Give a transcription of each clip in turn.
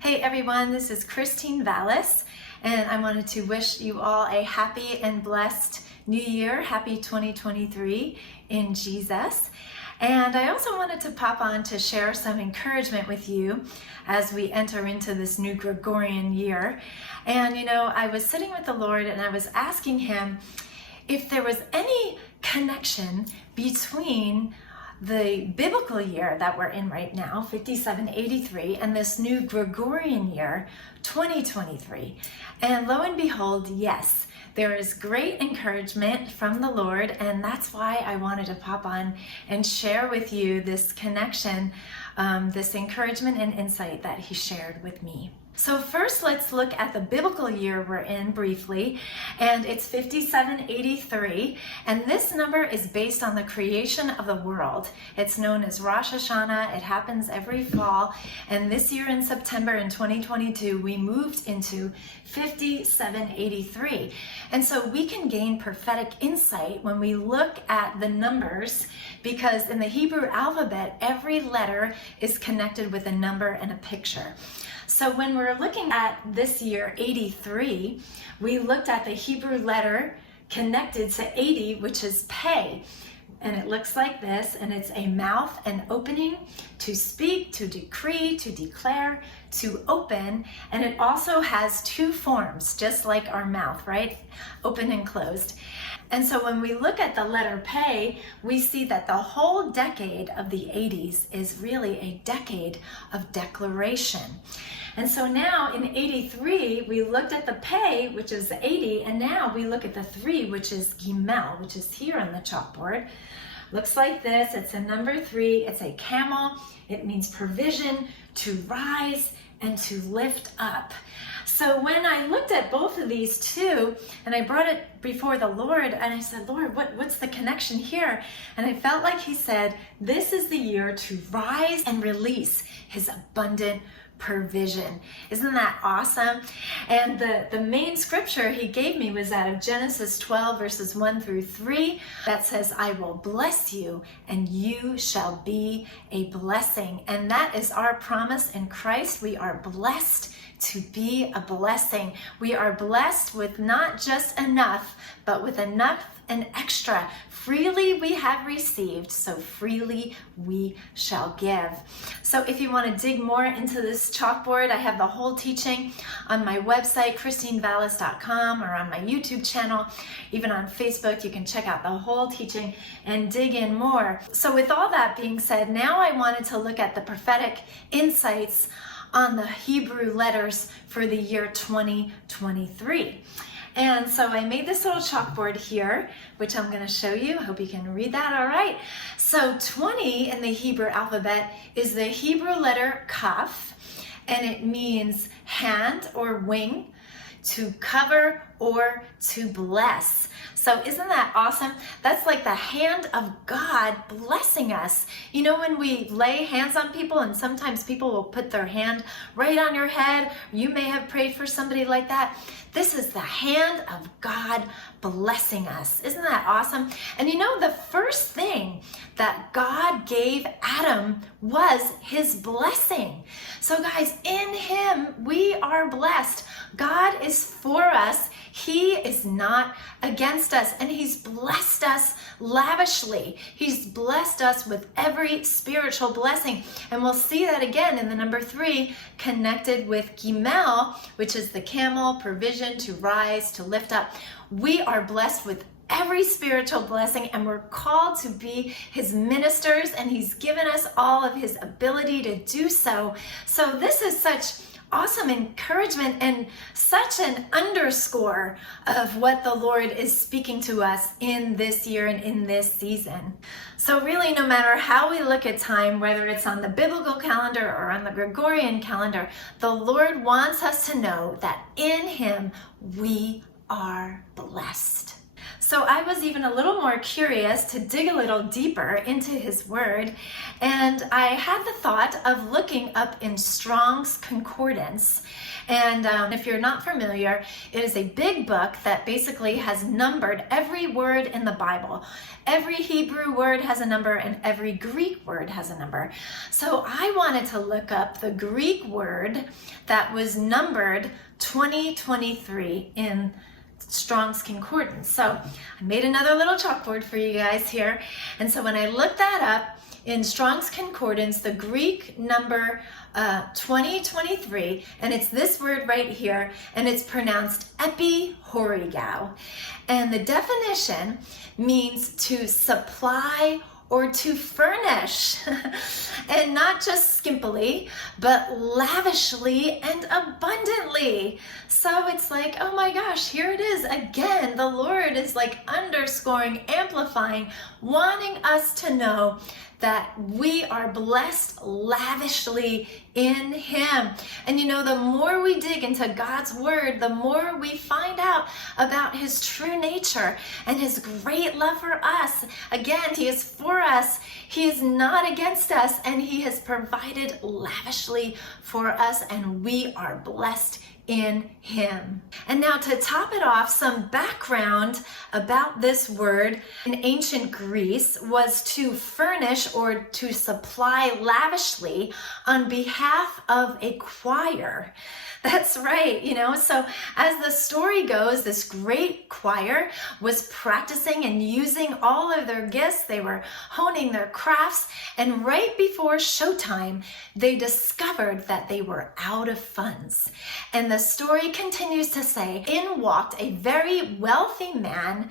Hey everyone, this is Christine Vales, and I wanted to wish you all a happy and blessed New Year. Happy 2023 in Jesus. And I also wanted to pop on to share some encouragement with you as we enter into this new Gregorian year. And I was sitting with the Lord and I was asking Him if there was any connection between the biblical year that we're in right now, 5783, and this new Gregorian year, 2023. And lo and behold, yes, there is great encouragement from the Lord, and that's why I wanted to pop on and share with you this connection, this encouragement and insight that He shared with me. So first, let's look at the biblical year we're in briefly, and it's 5783, and this number is based on the creation of the world. It's known as Rosh Hashanah. It happens every fall, and this year in September in 2022, we moved into 5783. And so we can gain prophetic insight when we look at the numbers, because in the Hebrew alphabet, every letter is connected with a number and a picture. So when we're looking at this year, 83, we looked at the Hebrew letter connected to 80, which is pay. And it looks like this, and it's a mouth, an opening to speak, to decree, to declare, to open. And it also has two forms, just like our mouth, right? Open and closed. And so when we look at the letter pay, we see that the whole decade of the 80s is really a decade of declaration. And so now in 83, we looked at the pay, which is 80, and now we look at the 3, which is Gimel, which is here on the chalkboard. Looks like this. It's a number 3. It's a camel. It means provision, to rise, and to lift up. So when I looked at both of these two, and I brought it before the Lord, and I said, Lord, what's the connection here? And I felt like He said, this is the year to rise and release His abundant provision. Isn't that awesome? And the main scripture He gave me was out of Genesis 12 verses 1 through 3 that says, I will bless you and you shall be a blessing. And that is our promise in Christ. We are blessed to be a blessing. We are blessed with not just enough, but with enough and extra. Freely we have received, so freely we shall give. So if you want to dig more into this chalkboard, I have the whole teaching on my website, christinevales.com, or on my YouTube channel, even on Facebook. You can check out the whole teaching and dig in more. So with all that being said, now I wanted to look at the prophetic insights on the Hebrew letters for the year 2023. And so I made this little chalkboard here, which I'm going to show you. I hope you can read that all right. So 20 in the Hebrew alphabet is the Hebrew letter Kaf, and it means hand or wing, to cover or to bless. So isn't that awesome? That's like the hand of God blessing us. You know, when we lay hands on people, and sometimes people will put their hand right on your head. You may have prayed for somebody like that. This is the hand of God blessing us. Isn't that awesome? And you know, the first thing that God gave Adam was His blessing. So guys, in Him, we are blessed. God is for us. He is not against us, and He's blessed us lavishly. He's blessed us with every spiritual blessing. And we'll see that again in the number 3, connected with Gimel, which is the camel, provision, to rise, to lift up. We are blessed with every spiritual blessing, and we're called to be His ministers, and He's given us all of His ability to do so. So this is such awesome encouragement and such an underscore of what the Lord is speaking to us in this year and in this season. So really, no matter how we look at time, whether it's on the biblical calendar or on the Gregorian calendar, the Lord wants us to know that in Him we are blessed. So I was even a little more curious to dig a little deeper into his word, and I had the thought of looking up in Strong's Concordance. And if you're not familiar, it is a big book that basically has numbered every word in the Bible. Every Hebrew word has a number and every Greek word has a number. So I wanted to look up the Greek word that was numbered 2023 in Strong's Concordance. So I made another little chalkboard for you guys here. And so when I looked that up in Strong's Concordance, the Greek number 2023, and it's this word right here, and it's pronounced epi-horigao. And the definition means to supply or to furnish, and not just skimpily, but lavishly and abundantly. So it's like, oh my gosh, here it is again. The Lord is like underscoring, amplifying, wanting us to know that we are blessed lavishly in Him. And you know, the more we dig into God's word, the more we find out about His true nature and His great love for us. Again, He is for us. He is not against us, and He has provided lavishly for us, and we are blessed in Him. And now to top it off, some background about this word in ancient Greece was to furnish or to supply lavishly on behalf of a choir. That's right, you know, so as the story goes, this great choir was practicing and using all of their gifts. They were honing their crafts, and right before showtime, they discovered that they were out of funds. And the story continues to say, in walked a very wealthy man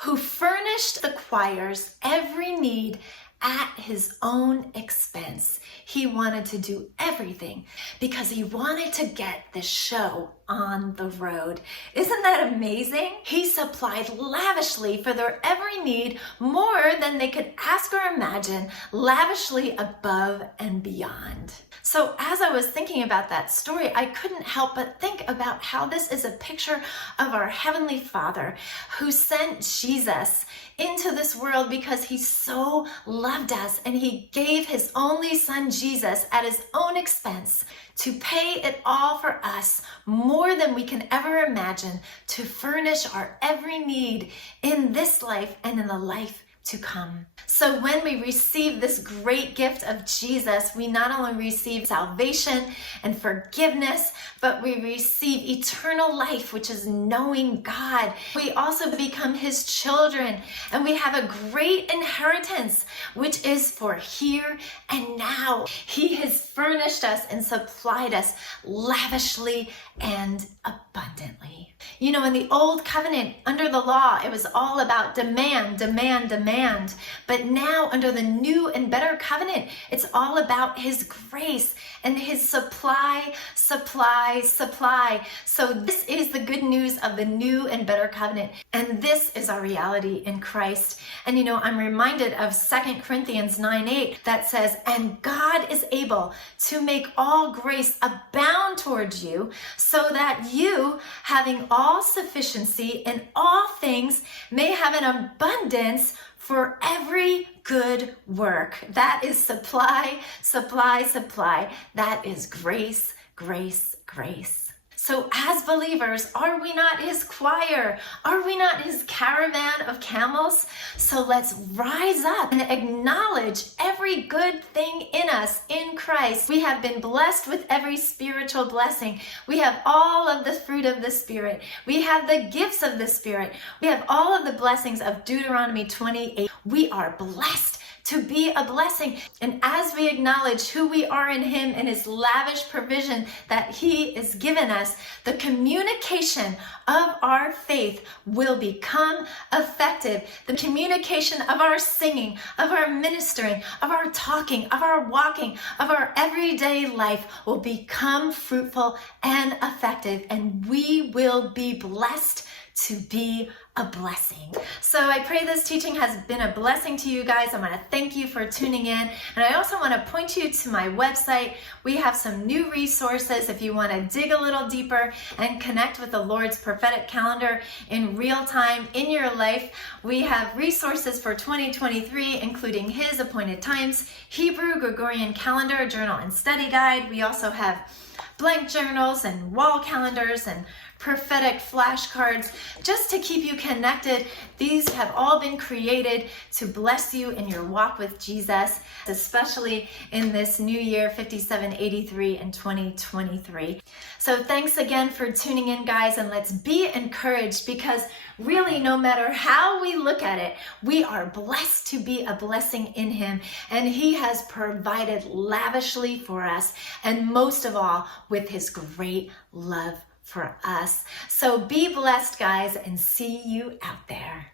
who furnished the choirs every need at his own expense. He wanted to do everything because he wanted to get the show on the road. Isn't that amazing? He supplied lavishly for their every need, more than they could ask or imagine, lavishly above and beyond. So as I was thinking about that story, I couldn't help but think about how this is a picture of our Heavenly Father who sent Jesus into this world because He so loved us, and He gave His only Son Jesus at His own expense to pay it all for us, more than we can ever imagine, to furnish our every need in this life and in the life to come. So when we receive this great gift of Jesus, we not only receive salvation and forgiveness, but we receive eternal life, which is knowing God. We also become His children, and we have a great inheritance, which is for here and now. He has furnished us and supplied us lavishly and abundantly. You know, in the old covenant, under the law, it was all about demand, demand, demand. But now, under the new and better covenant, it's all about His grace and His supply, supply, supply. So this is the good news of the new and better covenant. And this is our reality in Christ. And you know, I'm reminded of 2 Corinthians 9:8 that says, "And God is able to make all grace abound towards you, so that you, having all sufficiency in all things, may have an abundance for every good work." That is supply, supply, supply. That is grace, grace, grace. So as believers, are we not His choir? Are we not His caravan of camels? So let's rise up and acknowledge every good thing in us in Christ. We have been blessed with every spiritual blessing. We have all of the fruit of the Spirit. We have the gifts of the Spirit. We have all of the blessings of Deuteronomy 28. We are blessed to be a blessing. And as we acknowledge who we are in Him and His lavish provision that He has given us, the communication of our faith will become effective. The communication of our singing, of our ministering, of our talking, of our walking, of our everyday life will become fruitful and effective, and we will be blessed to be a blessing. So I pray this teaching has been a blessing to you guys. I want to thank you for tuning in. And I also want to point you to my website. We have some new resources if you want to dig a little deeper and connect with the Lord's prophetic calendar in real time in your life. We have resources for 2023, including His Appointed Times, Hebrew Gregorian calendar, journal and study guide. We also have blank journals and wall calendars and prophetic flashcards just to keep you connected. These have all been created to bless you in your walk with Jesus, especially in this new year 5783 and 2023. So thanks again for tuning in, guys, and let's be encouraged, because really, no matter how we look at it, we are blessed to be a blessing in Him, and He has provided lavishly for us, and most of all, with His great love for us. So be blessed, guys, and see you out there.